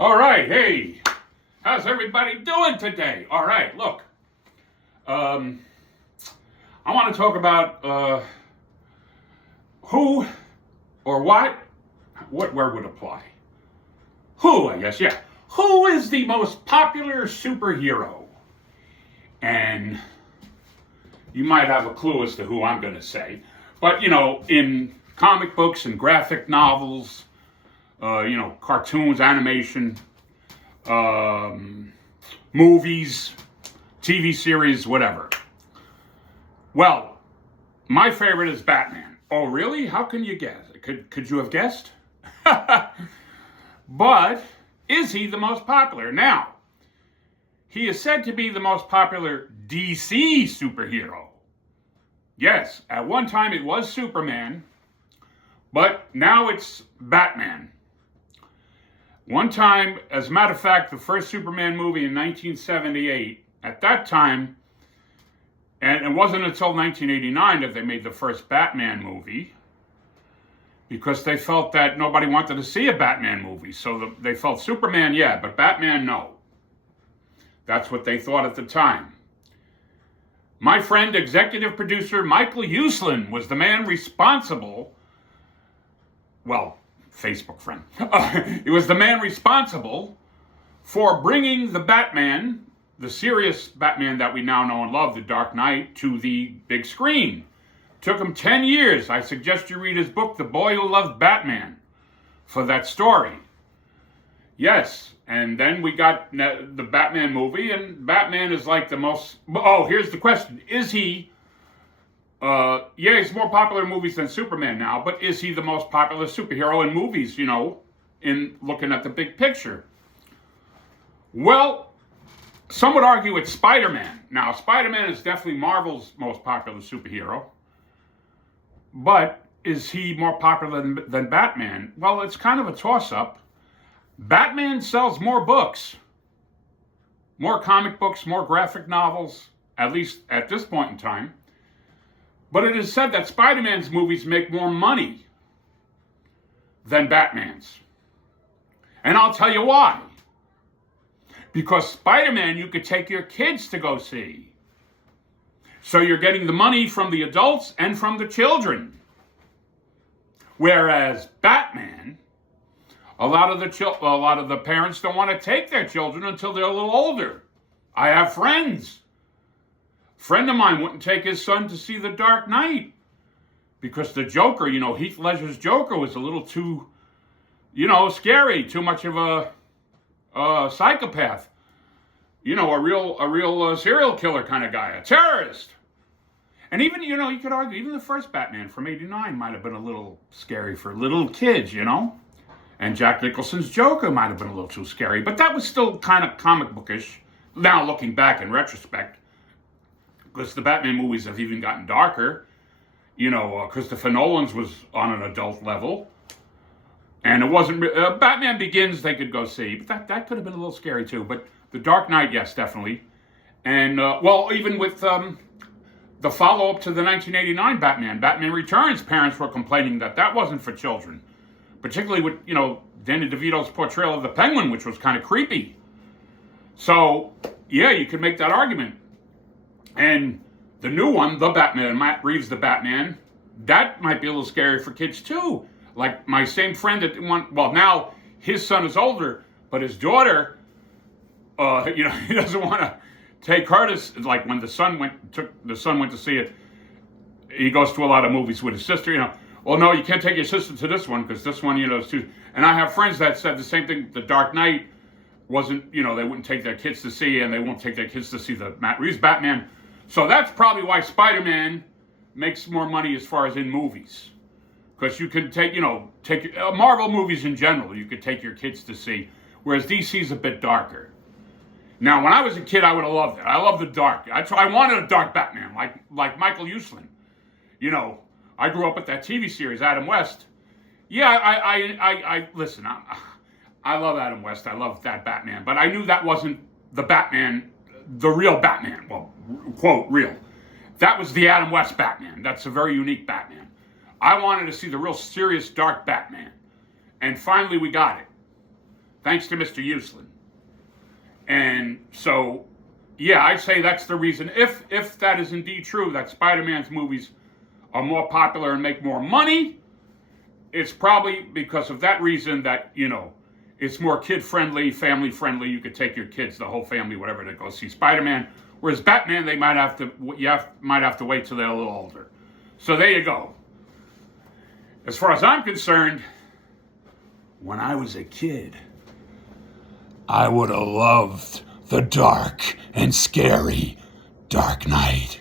All right, hey, how's everybody doing today? All right, look, I want to talk about who or what word would apply? Who, I guess, yeah. Who is the most popular superhero? And you might have a clue as to who I'm going to say. But, in comic books and graphic novels, cartoons, animation, movies, TV series, whatever. Well, my favorite is Batman. Oh, really? How can you guess? Could you have guessed? But is he the most popular? Now, he is said to be the most popular DC superhero. Yes, at one time it was Superman, but now it's Batman. One time, as a matter of fact, the first Superman movie in 1978, at that time, and it wasn't until 1989 that they made the first Batman movie, because they felt that nobody wanted to see a Batman movie. So they felt Superman, yeah, but Batman, no. That's what they thought at the time. My friend, executive producer Michael Uslan was the man responsible, well, Facebook friend. He was the man responsible for bringing the Batman, the serious Batman that we now know and love, The Dark Knight, to the big screen. Took him 10 years. I suggest you read his book, The Boy Who Loved Batman, for that story. Yes, and then we got the Batman movie, and Batman is like the most... Oh, here's the question. Is he... he's more popular in movies than Superman now, but is he the most popular superhero in movies, in looking at the big picture? Well, some would argue it's Spider-Man. Now, Spider-Man is definitely Marvel's most popular superhero. But is he more popular than Batman? Well, it's kind of a toss-up. Batman sells more books, more comic books, more graphic novels, at least at this point in time. But it is said that Spider-Man's movies make more money than Batman's. And I'll tell you why. Because Spider-Man, you could take your kids to go see. So you're getting the money from the adults and from the children. Whereas Batman, a lot of the parents don't want to take their children until they're a little older. I have friends. A friend of mine wouldn't take his son to see The Dark Knight because the Joker, Heath Ledger's Joker was a little too, scary, too much of a psychopath. A real serial killer kind of guy, a terrorist. And even, you could argue, even the first Batman from '89 might have been a little scary for little kids, And Jack Nicholson's Joker might have been a little too scary, but that was still kind of comic bookish. Now, looking back in retrospect, because the Batman movies have even gotten darker. Christopher Nolan's was on an adult level. And it wasn't... Batman Begins, they could go see. But that could have been a little scary, too. But The Dark Knight, yes, definitely. And, even with the follow-up to the 1989 Batman Returns, parents were complaining that wasn't for children. Particularly with, Danny DeVito's portrayal of the Penguin, which was kind of creepy. So, yeah, you could make that argument. And the new one, the Batman, Matt Reeves' The Batman, that might be a little scary for kids, too. Like my same friend now his son is older, but his daughter, he doesn't want to take her to, like when the son went to see it, he goes to a lot of movies with his sister, well, no, you can't take your sister to this one because this one, is too, and I have friends that said the same thing, The Dark Knight wasn't, they wouldn't take their kids to see, and they won't take their kids to see the Matt Reeves Batman. So that's probably why Spider-Man makes more money as far as in movies. Because you can take Marvel movies in general, you could take your kids to see, whereas DC's a bit darker. Now, when I was a kid, I would have loved it. I love the dark. I wanted a dark Batman, like Michael Uslan. I grew up with that TV series, Adam West. Yeah, I listen, I love Adam West. I love that Batman. But I knew that wasn't the Batman, the real Batman. Well, quote, real. That was the Adam West Batman. That's a very unique Batman. I wanted to see the real serious dark Batman. And finally we got it. thanks to Mr. Uslan. And so, yeah, I say that's the reason. If that is indeed true, that Spider-Man's movies are more popular and make more money, it's probably because of that reason that, it's more kid-friendly, family-friendly. You could take your kids, the whole family, whatever, to go see Spider-Man. Whereas Batman, you might have to wait till they're a little older. So there you go. As far as I'm concerned, when I was a kid, I would have loved the dark and scary Dark Knight.